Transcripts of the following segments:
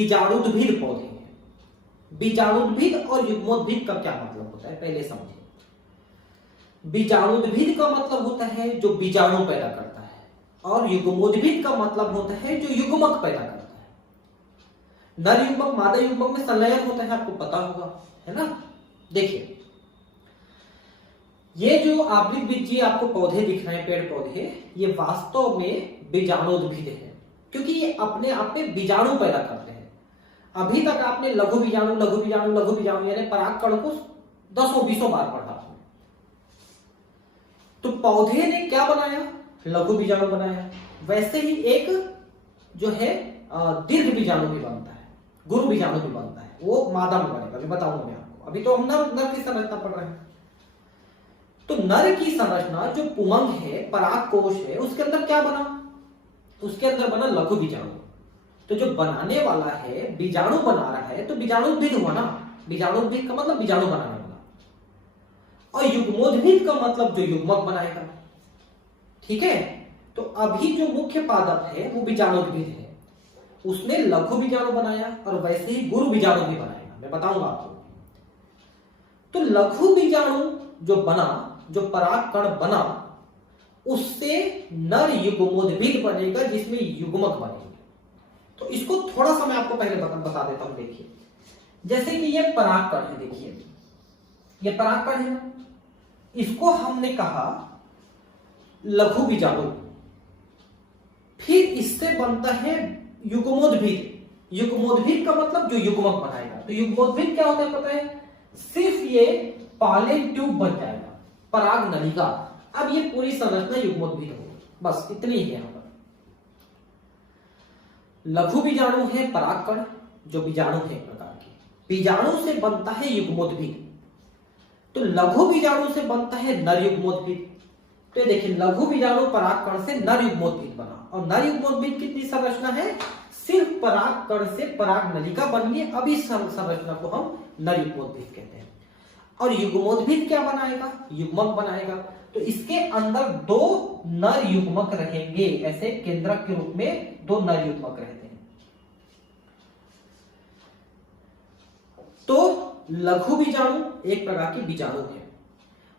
बीजाणुद्भिद पौधे हैं। बीजाणुद्भिद और युग्मोद्भिद का क्या मतलब होता है पहले समझिए। बीजाणुद्भिद का मतलब होता है जो बीजाणु पैदा करता है, और युग्मोद्भिद का मतलब होता है जो युग्मक पैदा करता है। नर युग्मक मादा युग्मक में संलयन होता है, आपको पता होगा, है ना। देखिए ये जो आवृत बीजीय आपको पौधे दिख रहे हैं, पेड़ पौधे, ये वास्तव में बीजाणुद्भिद है, क्योंकि ये अपने आप में बीजाणु पैदा करते हैं। अभी तक आपने लघु बीजाणु लघु बीजाणु लघु बीजाणु यानी परागकण को 10-20 बार पढ़ा आपने। तो पौधे ने क्या बनाया, लघु बीजाणु बनाया। वैसे ही एक जो है दीर्घ बीजाणु भी बनता है, गुरु बीजाणु भी बनता है, वो मादा में बनेगा, अभी बताऊंगा मैं आपको। अभी तो हम नर की संरचना पढ़ रहे हैं। तो नर की संरचना जो पुमंग है, परागकोश है, उसके अंदर क्या बना, उसके अंदर बना लघु बीजाणु। तो जो बनाने वाला है बीजाणु बना रहा है, तो बीजाणुद्भिद हुआ ना। बीजाणुद्भिद का मतलब बीजाणु बनाने वाला, और युग्मोद्भिद का मतलब जो युग्मक बनाएगा। ठीक है, तो अभी जो मुख्य पादप है वो बीजाणुद्भिद है, उसने लघु बीजाणु बनाया, और वैसे ही गुरु बीजाणु भी बनाएगा, मैं बताऊंगा आपको। तो लघु बीजाणु जो बना, जो परागकण बना, उससे नर युग्मोद्भिद बनेगा, जिसमें युग्मक बनेंगे। तो इसको थोड़ा सा मैं आपको पहले बता देता हूं। देखिए जैसे कि ये परागकण है, देखिए ये परागकण है ना, इसको हमने कहा लघु बीजाणु। फिर इससे बनता है युग्मोद्भिद। युग्मोद्भिद का मतलब जो युग्मक बनाएगा। तो युग्मोद्भिद क्या होता है पता है, सिर्फ ये पॉलन ट्यूब बन जाएगा, पराग नलिका। अब ये पूरी संरचना युग्मोद्भिद होगी, बस इतनी ही है यहाँ पर। लघु बीजाणु है परागकण, जो बीजाणु है एक प्रकार की। बीजाणु से बनता है युग्मोद्भिद, तो लघु बीजाणु से बनता है नर युग्मोद्भिद। तो देखिए लघु बीजाणु परागकण से नर युग्मोद्भिद बना, और नर युग्मोद्भिद कितनी संरचना है, सिर्फ परागकण से पराग नलिका बन गई। अब इस संरचना को हम नर युग्मोद्भिद कहते हैं। और युग्मोद्भिद क्या बनाएगा, युग्मक बनाएगा। तो इसके अंदर 2 नर युग्मक रहेंगे, ऐसे केंद्रक के रूप में 2 नर युग्मक रहते हैं। तो लघु बीजाणु एक प्रकार की बीजाणु है,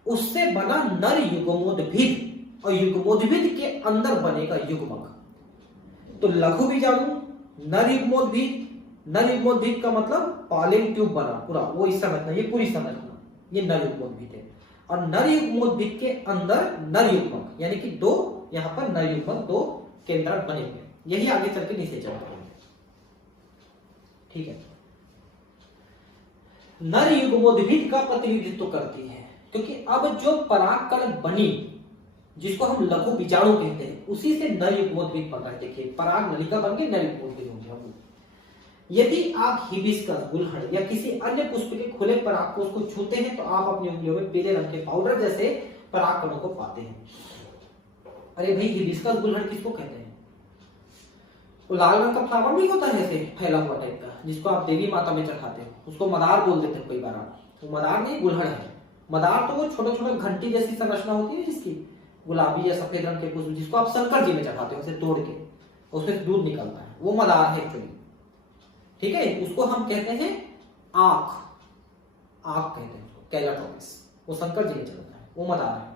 उससे बना नर युग्मोद्भिद, और युग्मोद्भिद के अंदर बनेगा युग्मक। तो लघु बीजाणु, नर युग्मोद्भिद। नर युग्मोद्भिद का मतलब पॉलन ट्यूब बना पूरा, वो इस संरचना, ये पूरी संरचना, ये नर युग्मोद्भिद है। और नर युग्मोद्भिद के अंदर नर युग्मक, यानी कि 2 यहां पर नर युग्मक, 2 केंद्रक बने हुए। यही आगे चल के नीचे चलते हैं। ठीक है, नर युग्मोद्भिद का प्रतिनिधित्व करती है, क्योंकि अब जो परागकण बनी, जिसको हम लघु बीजाणु कहते हैं, उसी से नर युग्मोद्भिद बन रहा है। देखिए पराग नलिका बन के नर युग्मोद्भिद होंगे। यदि आप हिबिस्कस, गुलहड़ या किसी अन्य पुष्प के खुले परागकोश को छूते हैं, तो आप अपनी उंगलियों में पीले रंग के पाउडर जैसे परागकणों को पाते हैं। अरे भाई हिबिस्कस गुलहड़ किसको कहते हैं, वो लाल रंग का फ्लावर नहीं होता है, ऐसे फैला हुआ टाइप का, जिसको आप देवी माता में चढ़ाते हो, उसको मदार बोल देते हैं कई बार आप। तो मदार नहीं, गुलहड़ है। मदार तो वो छोटे छोटे घंटी जैसी संरचना होती है, जिसकी गुलाबी या सफेद रंग के पुष्प, जिसको आप शंकर जी में चढ़ाते हो, उसे तोड़ के उसमें दूध निकलता है, वो मदार है एक्चुअली। ठीक है, उसको हम कहते हैं आंख, आंख कहते हैं उसको, कैलाटोपिस, वो शंकर जी में चलता है, वो मदार है।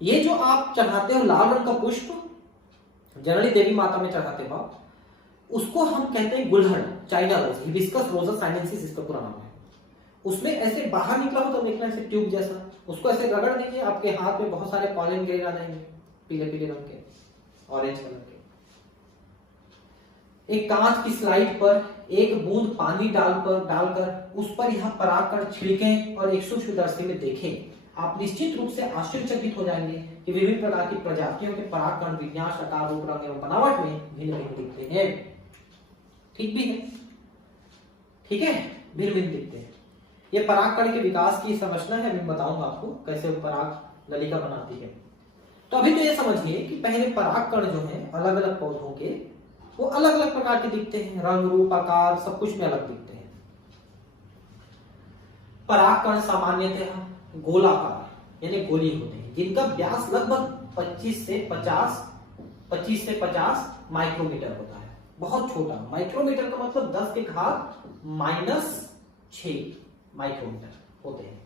ये जो आप चढ़ाते हो लाल रंग का पुष्प, जनरली देवी माता में चढ़ाते हो, उसको हम कहते हैं गुलहड़, China rose, hibiscus roses sinensis इसका पूरा नाम है। उसमें ऐसे बाहर निकला हो तो निकला ऐसे ट्यूब जैसा, उसको ऐसे रगड़ देंगे, आपके हाथ में बहुत सारे पॉलन ग्रेन आ जाएंगे, पीले पीले रंग के, ऑरेंज कलर के। एक कांच की स्लाइड पर एक बूंद पानी डालकर उस पर यह परागकण छिड़कें और एक सूक्ष्मदर्शी में देखें, आप निश्चित रूप से आश्चर्यचकित हो जाएंगे कि विभिन्न प्रकार की प्रजातियों के परागकण विन्यास, आकार, रूप, रंग एवं बनावट में भिन्न भिन्न दिखते हैं। ठीक भी है, ठीक है, भिन्न भिन्न दिखते हैं। ये परागकण के विकास की संरचना है, मैं बताऊंगा आपको कैसे पराग नलिका बनाती है। तो अभी तो ये समझिए कि पहले परागकण जो है अलग अलग पौधों के, वो अलग अलग प्रकार के दिखते हैं, रंग, रूप, आकार सब कुछ में अलग दिखते हैं। परागकण सामान्यतः गोलाकार यानी गोली होते हैं, जिनका व्यास लगभग 25 से 50 माइक्रोमीटर होता है। बहुत छोटा। माइक्रोमीटर का मतलब 10 के घात -6 माइक्रोमीटर होते हैं।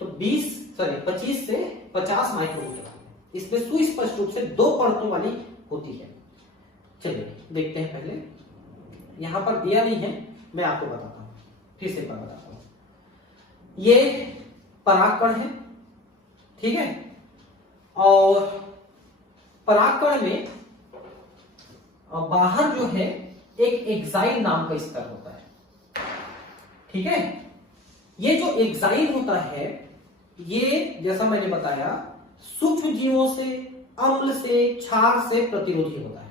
तो 25 से 50 माइक्रोमीटर इसमें सुस्पष्ट रूप से 2 परतों वाली होती है। चलिए देखते हैं। पहले यहां पर दिया नहीं है, मैं आपको बताता हूं, फिर से बताता हूं। ये परागकण है, ठीक है, और परागकण में बाहर जो है एक एक्साइल नाम का स्तर होता है, ठीक है। ये जो एक्साइल होता है ये जैसा मैंने बताया सूक्ष्म जीवों से, अम्ल से, क्षार से प्रतिरोधी होता है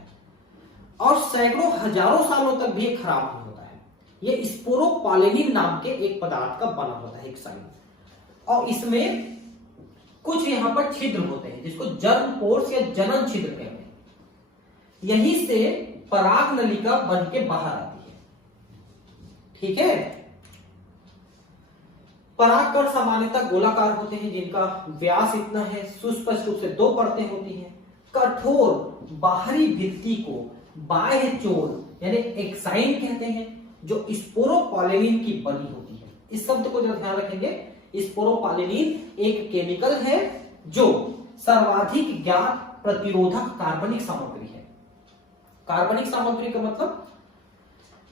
और सैकड़ों हजारों सालों तक भी खराब नहीं होता है। ये स्पोरोपॉलिनिन नाम के एक पदार्थ का बना होता है एक्साइल, और इसमें कुछ यहां पर छिद्र होते हैं जिसको जर्म पोर्स या जनन छिद्र कहते हैं। यहीं से पराग नलिका बन के बाहर आती है, ठीक है। परागकण सामान्यतः गोलाकार होते हैं जिनका व्यास इतना है, सुस्पष्ट रूप से 2 परतें होती हैं। कठोर बाहरी भित्ति को बाह्य चोल यानी एक्साइन कहते हैं जो स्पोरोपॉलिनिन की बनी होती है। इस शब्द को जरा ध्यान रखेंगे, स्पोरोपॉलिनिन एक केमिकल है जो सर्वाधिक ज्ञात प्रतिरोधक कार्बनिक सामग्री है। कार्बनिक सामग्री का मतलब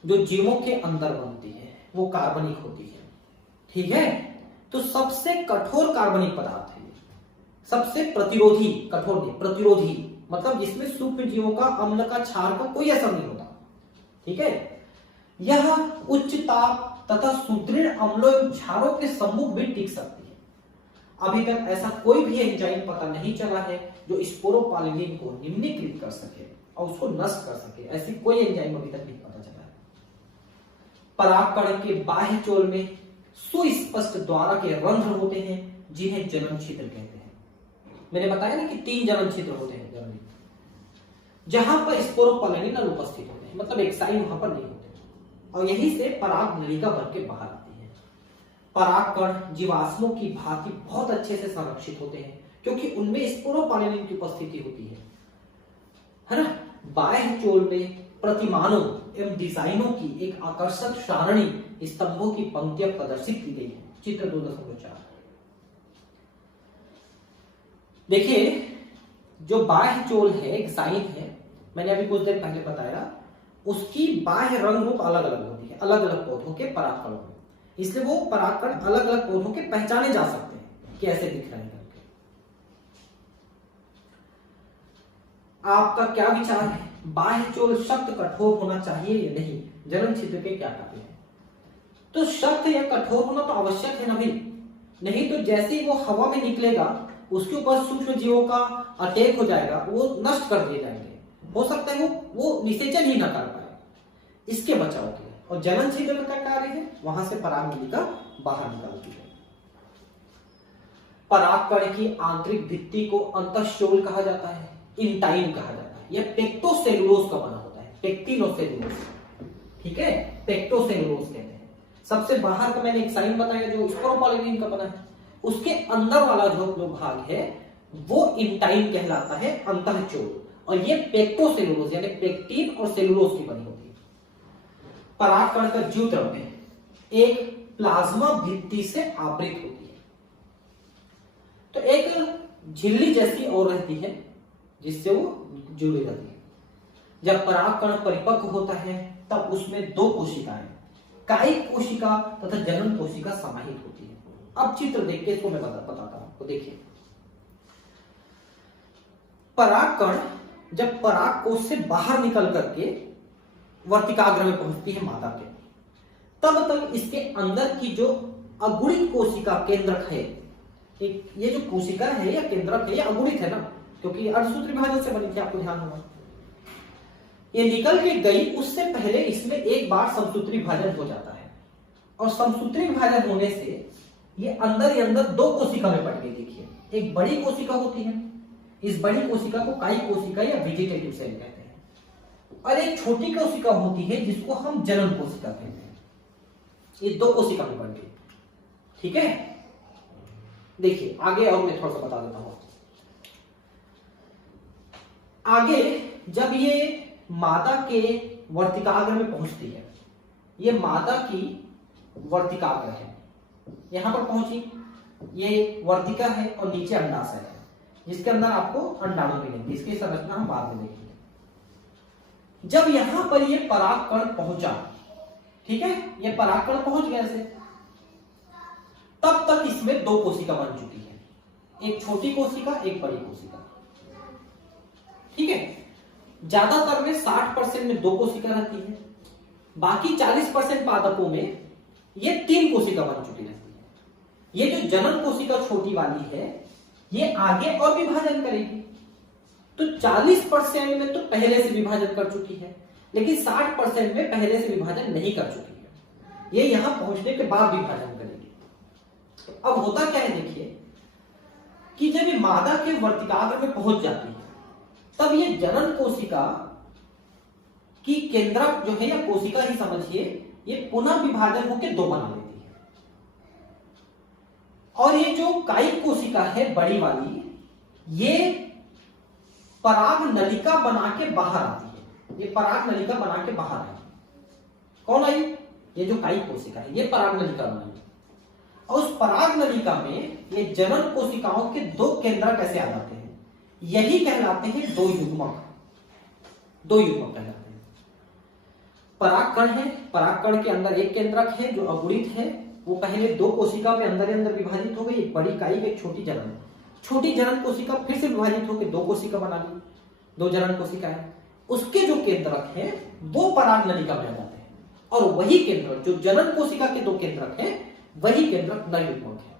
जो जीवों के अंदर बनती है वो कार्बनिक होती है, ठीक है। तो सबसे कठोर कार्बनिक पदार्थ है, सबसे प्रतिरोधी, कठोर नहीं प्रतिरोधी मतलब जिसमें सूक्ष्म जीवों का, अम्ल का, क्षार का कोई असर नहीं होता, ठीक है। यह उच्च ताप तथा सुदृढ़ अम्लों एवं क्षारों के सम्मुख भी टिक सकती है। अभी तक ऐसा कोई भी एंजाइम पता नहीं चला है जो स्पोरोपॉलिनिन को निम्नीकृत कर सके और उसको नष्ट कर सके। ऐसी कोई एंजाइम अभी तक नहीं पता चला है। परागकण के बाह्य चोल में सुस्पष्ट द्वारा के रंध्र होते हैं जिन्हें जनन छिद्र कहते हैं। मैंने बताया ना कि 3 जनन छिद्र होते हैं जनन, जहां पर स्पोरोपॉलिनिन अनुपस्थित होते हैं, मतलब एक्साइन वहां पर नहीं होते, और यहीं से पराग नलिका बन के बाहर आती है। परागकण जीवाश्मों की भांति बहुत अच्छे से संरक्षित होते हैं क्योंकि उनमें स्पोरोपॉलिनिन की उपस्थिति होती है ना। बाह्य चोल में प्रतिमानों एवं डिजाइनों की एक आकर्षक सारणी स्तंभों की पंक्तियां प्रदर्शित की गई है। चित्र 2.4 देखिए, जो बाह्य चोल है, एक्साइन है, मैंने अभी कुछ देर पहले बताया, उसकी बाह्य रंग रूप अलग अलग होती है अलग अलग पौधों के परागकणों में, इसलिए वो परागकण अलग अलग पौधों के पहचाने जा सकते हैं कैसे दिख रहे हैं करके। आपका क्या विचार है, बाह्य चोल सख्त कठोर होना चाहिए या नहीं? जनन छिद्र के क्या कहते हैं? तो सख्त या कठोर होना तो आवश्यक है ना भाई, नहीं तो जैसे ही वो हवा में निकलेगा उसके ऊपर सूक्ष्म जीवों का अटैक हो जाएगा, वो नष्ट कर दिए जाएंगे, हो सकता है वो निषेचन ही ना कर पाए, इसके बचाव के लिए। और जनन छिद्र का कार्य है वहां से पराग नलिका बाहर निकलती है। परागकण की आंतरिक भित्ति को अंतःशोल कहा जाता है, इंटाइन कहा जाता है। यह पेक्टोसेलुलोज का बना होता है, पेक्टिन और सेलुलोज, ठीक है, पेक्टोसेलुलोज कहते हैं। सबसे बाहर का मैंने एक्साइन बताया जो स्पोरोपॉलिनिन का बना है, उसके अंदर वाला जो भाग है वो इंटाइन कहलाता है, अंतःचोल, और ये पेक्टोसेलुलोज यानी पेक्टिन और सेलुलोज की बनी होती है। परागकण का जीव द्रव्य एक प्लाज्मा भित्ति से आवृत होती है, तो एक झिल्ली जैसी और रहती है जिससे वो जुड़ी रहती है। जब परागकण परिपक्व होता है तब उसमें 2 कोशिकाएं, कायिक कोशिका तथा जनन कोशिका समाहित होती है। अब चित्र देख के इसको मैं बताता हूं आपको। देखिए, परागकण जब परागकोश से बाहर निकल करके वर्तिकाग्र में पहुंचती है मादा के, तब तक इसके अंदर की जो अगुणित कोशिका केंद्रक है, ये जो कोशिका है या केंद्रक है, ये अगुणित है ना, क्योंकि अर्धसूत्री विभाजन से बनी थी, आपको ध्यान होगा। ये निकल के गई, उससे पहले इसमें एक बार समसूत्री विभाजन हो जाता है, और समसूत्री विभाजन होने से ये अंदर ही अंदर 2 कोशिका में बढ़ गई। देखिए, एक बड़ी कोशिका होती है, इस बड़ी कोशिका को कायिक कोशिका या वेजिटेटिव सेल कहते हैं, और एक छोटी कोशिका होती है जिसको हम जनन कोशिका कहते हैं। ये 2 कोशिका में बढ़ गई, ठीक है। देखिए आगे, और मैं थोड़ा सा बता देता हूं। आगे जब ये मादा के वर्तिकाग्र में पहुंचती है। ये मादा की वर्तिकाग्र है, यहां पर पहुंची, ये वर्तिका है और नीचे अंडाशय है जिसके अंदर आपको अंडाणु मिलेंगे। इसकी संरचना हम बाद में देखेंगे। जब यहां पर ये परागकण पहुंचा, ठीक है, ये परागकण पहुंच गया ऐसे, तब तक इसमें दो कोशिका बन चुकी है, एक छोटी कोशिका एक बड़ी कोशिका, ठीक है। ज्यादातर में 60% में दो कोशिका रहती है, बाकी 40% पादपों में ये तीन कोशिका बन चुकी रहती है। ये जो जनन कोशिका छोटी वाली है ये आगे और विभाजन करेगी, तो 40% में तो पहले से विभाजन कर चुकी है, लेकिन 60% में पहले से विभाजन नहीं कर चुकी है, ये यहां पहुंचने के बाद विभाजन करेगी। अब होता क्या है देखिए कि जब ये मादा के वर्तिकाग्र में पहुंच जाती है तब ये जनन कोशिका की केंद्रक जो है, या कोशिका ही समझिए, ये पुनः विभाजन होकर दो बना लेती है। और ये जो कायिक कोशिका है बड़ी वाली, ये पराग नलिका बना के बाहर आती है। ये पराग नलिका बना के बाहर आई। कौन आई? ये जो कायिक कोशिका है ये पराग नलिका बनाई, और उस पराग नलिका में ये जनन कोशिकाओं के दो केंद्रक कैसे आ जाते हैं, यही कहलाते हैं दो युग्मक। दो युग्मक कहलाते हैं। परागकण है, परागकण के अंदर एक केंद्रक है जो अगुणित है, वो पहले दो कोशिका में अंदर अंदर विभाजित हो गई, एक बड़ी कायिक एक छोटी जनन। छोटी जनन कोशिका फिर से विभाजित होकर दो कोशिका बना ली, दो जनन कोशिका है। उसके जो केंद्रक है वो पराग नलिका में आ जाते हैं, और वही केंद्रक जो जनन कोशिका के दो केंद्रक है वही केंद्रक नर युग्मक है।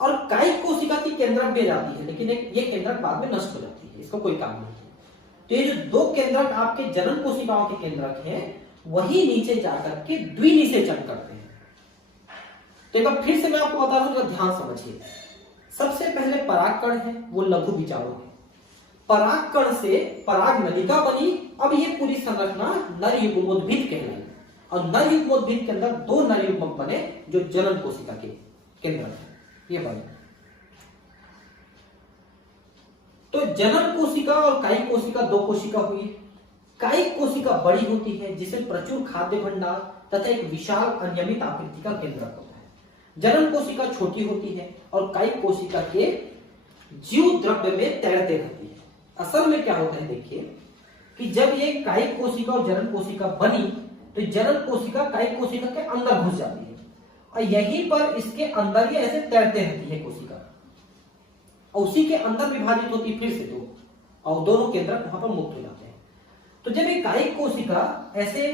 और कायिक कोशिका की केंद्रक भी जाती है, लेकिन ये केंद्रक बाद में नष्ट हो जाती है, इसका कोई काम नहीं है। तो ये जो दो केंद्रक आपके जनन कोशिकाओं के केंद्रक हैं वही नीचे जाकर के द्विनिषेचन करते हैं। तो एक बार फिर से मैं आपको बता रहा हूं, ध्यान समझिए। सबसे पहले परागकण है, वो लघु विचारों है। परागकण से पराग नलिका बनी, अब ये पूरी संरचना नर युग्मोद्भिद कहलाई, और नर युग्मोद्भिद के अंदर दो नर युग्मक बने जो जनन कोशिका के केंद्रक है, ये बने। तो जनन कोशिका और कायिक कोशिका दो कोशिका हुई। कायिक कोशिका बड़ी होती है जिसे प्रचुर खाद्य भंडार तथा एक विशाल अनियमित आकृति का केंद्रक होता है। जनन कोशिका छोटी होती है और कायिक कोशिका के जीव द्रव्य में तैरते रहती है। असल में क्या होता है देखिए कि जब ये कायिक कोशिका और जनन कोशिका बनी तो जनन कोशिका कायिक कोशिका के अंदर घुस जाती है, और यहीं पर इसके अंदर ही ऐसे तैरते रहती है कोशिका, और उसी के अंदर विभाजित होती फिर से दो, और दोनों केंद्रक वहां पर मुक्त हो जाते हैं। तो जब एक कायिक कोशिका ऐसे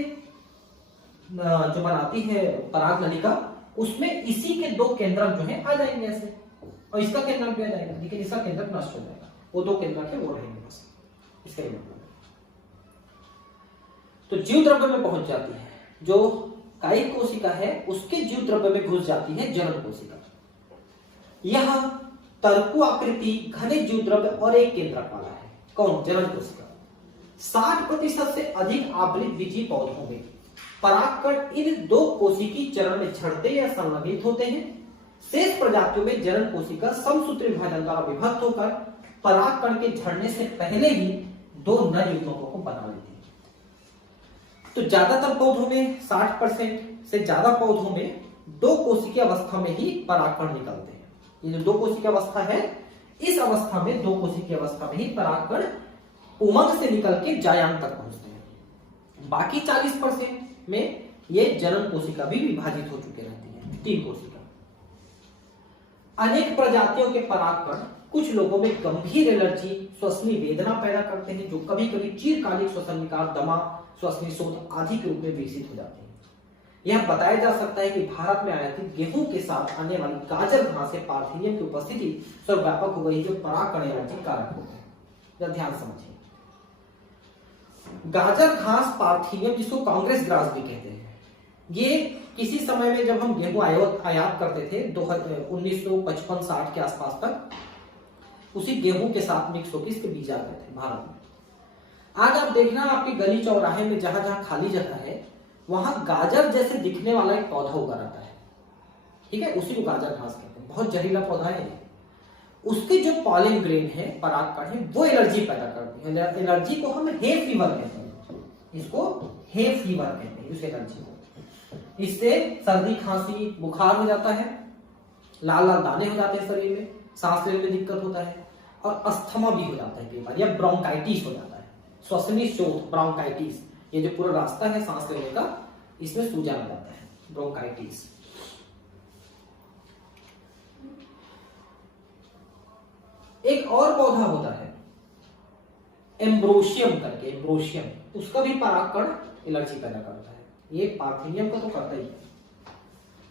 जो बनाती है पराग नलिका, उसमें इसी के दो केंद्रक जो है आ जाएंगे ऐसे, और इसका केंद्रक भी आ जाएगा, लेकिन इसका केंद्रक नष्ट हो जाएगा, वो दो केंद्रक है वो रहेंगे बस, इसका मतलब। तो जीव द्रव्य में पहुंच जाती है, जो कायिक कोशिका है उसके जीव द्रव्य में घुस जाती है जनन कोशिका। यह तरकु आकृति घने जीव द्रव्य और एक केंद्रक वाला है। कौन? जनन कोशिका। 60% से अधिक आवृत बीजी पौधों में परागकण इन दो कोशिकी चरण में झड़ते या संलग्नित होते हैं। शेष प्रजातियों में जनन कोशिका समसूत्री विभाजन द्वारा विभक्त होकर परागकण के झड़ने से पहले ही दो नर युग्मकों को बना लेती है। तो ज्यादातर पौधों में 60% से ज्यादा पौधों में दो कोशिकी अवस्था में ही परागकण निकलते हैं। ये जो दो कोशिकी अवस्था है, इस अवस्था में दो कोशिकी अवस्था में ही परागकण उमंग से निकल के जायांग तक पहुंचते हैं। बाकी 40% में ये जनन कोशिका भी विभाजित हो चुके रहती है, तीन कोशिका। अनेक प्रजातियों के परागकण कुछ लोगों में गंभीर एलर्जी, श्वसनीय वेदना पैदा करते हैं, जो कभी कभी चीरकालिक श्वसन विकार, दमा, श्वसनीय शोथ आदि के रूप में विकसित हो जाते हैं। यह बताया जा सकता है कि भारत में आयातित गेहूं के साथ आने वाली गाजर घास से पार्थेनियम की उपस्थिति सर्वव्यापक हो गई, जो परागकण एलर्जी कारक हो गए। ध्यान समझिए, गाजर घास पार्थेनियम, जिसको कांग्रेस ग्रास भी कहते हैं, ये किसी समय में जब हम गेहूं आयात करते थे 1955-60 के आसपास तक, उसी गेहूं के साथ मिक्स होकर इसके बीज आते थे भारत में। आज आप देखना आपकी गली चौराहे में जहां जहां खाली जगह है वहां गाजर जैसे दिखने वाला एक पौधा उगा रहता है, ठीक है, उसी को गाजर घास कहते हैं। बहुत जहरीला पौधा है। उसके जो पॉलन ग्रेन है, परागकण है, वो एलर्जी पैदा करती है। एलर्जी को हम हे फीवर कहते हैं, इसको हे फीवर कहते हैं उस एलर्जी को। इससे सर्दी खांसी बुखार हो जाता है, लाल लाल दाने हो जाते हैं शरीर में, सांस लेने में दिक्कत होता है और अस्थमा भी हो जाता है कई बार, या ब्रोंकाइटिस हो जाता है, श्वसनी शोथ ब्रोंकाइटिस, ये जो पूरा रास्ता है सांस लेने का इसमें सूजन आ जाता है, ब्रोंकाइटिस। एक और पौधा होता है एम्ब्रोशियम करके, एम्ब्रोशियम, उसका भी परागकण एलर्जी पैदा करता है। ये पार्थिनियम का तो करता ही है।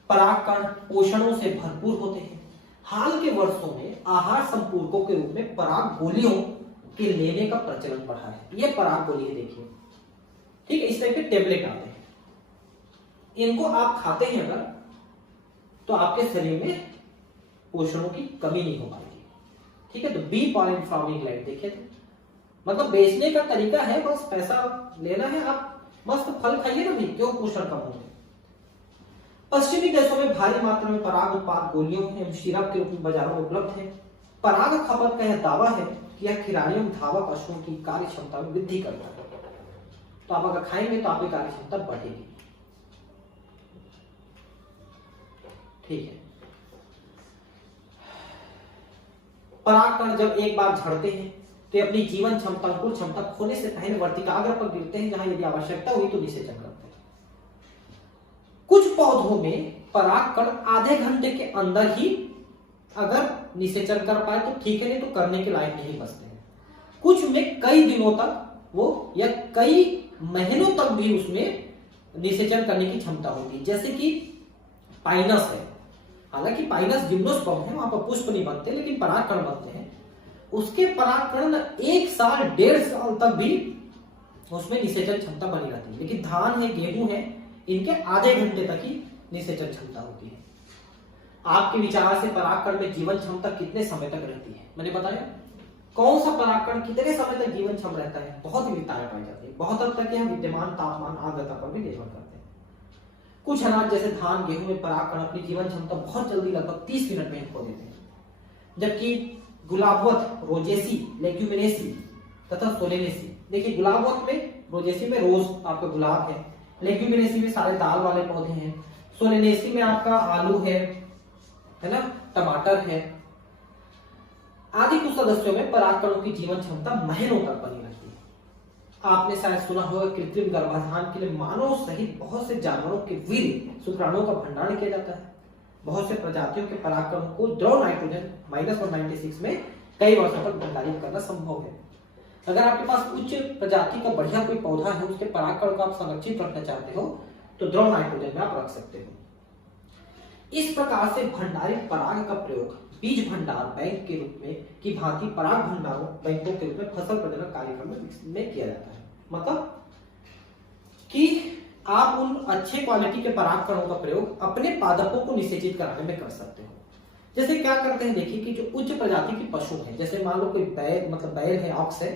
परागकण पोषणों से भरपूर होते हैं। हाल के वर्षों में आहार संपूरकों के रूप में पराग गोलियों के लेने का प्रचलन बढ़ा है। ये पराग गोली है, देखिए, ठीक है, इस टाइप के टेबलेट आते हैं। इनको आप खाते हैं अगर, तो आपके शरीर में पोषणों की कमी नहीं हो पाएगी, ठीक है। तो बी पॉलिन फ्लावरिंग ग्लैंड देखिए, तो मतलब बेचने का तरीका है, बस पैसा लेना है, आप मस्त फल खाइए ना भाई, क्यों पोषण कम होंगे। पश्चिमी देशों में भारी मात्रा में पराग उत्पाद गोलियों एवं सिरप के रूप में बाजारों में उपलब्ध है। पराग खपत का यह दावा है कि यह खिलाड़ियों धावक पशुओं की कार्य क्षमता में वृद्धि करता है। तो आप अगर खाएंगे तो आपकी कार्य क्षमता बढ़ेगी, ठीक है। परागकण जब एक बार झड़ते हैं तो अपनी जीवन क्षमता, कुल क्षमता खोने से पहले वर्तिकाग्र पर गिरते हैं, जहां यदि आवश्यकता हुई तो निषेचन करते हैं। कुछ पौधों में परागकण आधे घंटे के अंदर ही अगर निषेचन कर पाए तो ठीक है, नहीं तो करने के लायक नहीं बचते हैं। कुछ में कई दिनों तक वो या कई महीनों तक भी उसमें निषेचन करने की क्षमता होती है, जैसे कि पाइनस है। हालांकि पाइनस जिम्नोस्पर्म है, वहां पर पुष्प नहीं बनते लेकिन परागकण बनते हैं। उसके परागकण 1 साल 1.5 साल तक भी उसमें निषेचन क्षमता बनी रहती है। लेकिन धान है, गेहूं है, इनके आधे घंटे तक ही निषेचन क्षमता होती है। आपके विचार से परागकण में जीवन क्षमता कितने समय तक रहती है? मैंने बताया कौन सा परागकण कितने समय तक जीवन क्षम रहता है, बहुत विविधताएं पाई जाती है। बहुत हद तक यह विद्यमान तापमान आर्द्रता पर भी निर्भर करते हैं। कुछ अनाज जैसे धान गेहूं में परागकण अपनी जीवन क्षमता बहुत जल्दी लगभग 30 मिनट में खो देते हैं, जबकि गुलाबवत, रोजेसी, लेग्यूमिनेसी तथा सोलेनेसी, देखिए गुलाबवत में, रोजेसी में रोज आपका गुलाब है, लेग्यूमिनेसी में सारे दाल वाले पौधे हैं, सोलेनेसी में आपका आलू है ना, टमाटर है आदि। कुछ सदस्यों में परागकणों की जीवन क्षमता महीनों तक बनी रहती है। आपने शायद सुना होगा कृत्रिम गर्भाधान के लिए मानव सहित बहुत से जानवरों के वीर्य शुक्राणुओं का भंडारण किया जाता है। बहुत से प्रजातियों के परागकणों को द्रव नाइट्रोजन -196 में कई वर्षों तक भंडारित करना संभव है। अगर आपके पास उच्च प्रजाति का बढ़िया कोई पौधा है, उसके परागकण को आप संरक्षित रखना चाहते हो तो द्रव नाइट्रोजन में आप रख सकते हो। इस प्रकार से भंडारित पराग का प्रयोग बीज भंडार बैंक के रूप में की भांति पराग भंडारों बैंकों के रूप में फसल प्रजनन कार्यक्रम में किया जाता है। मतलब कि आप उन अच्छे क्वालिटी के परागकणों का प्रयोग अपने पादपों को निषेचित कराने में कर सकते हो। जैसे क्या करते हैं, देखिए कि जो उच्च प्रजाति के पशु हैं, जैसे मान लो कोई बैल, मतलब बैल है, ऑक्स है,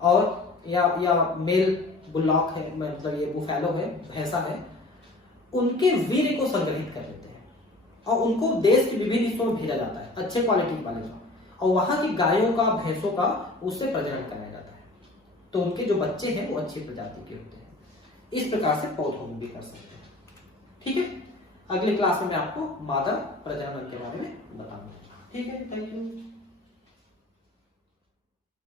और या मेल बुलॉक है, मतलब ये बुफेलो है, भैंसा है, उनके वीर्य को संग्रहित कर लेते हैं और उनको देश के विभिन्न हिस्सों में भेजा जाता है अच्छे क्वालिटी वाले का, और वहां की गायों का, भैंसों का उससे प्रजनन कराया जाता है। तो उनके जो बच्चे हैं वो अच्छी प्रजाति के होते हैं। इस प्रकार से पौधों में भी कर सकते हैं, ठीक है। अगले क्लास में मैं आपको मादा प्रजनन के बारे में बताऊंगा, ठीक है। Thank you.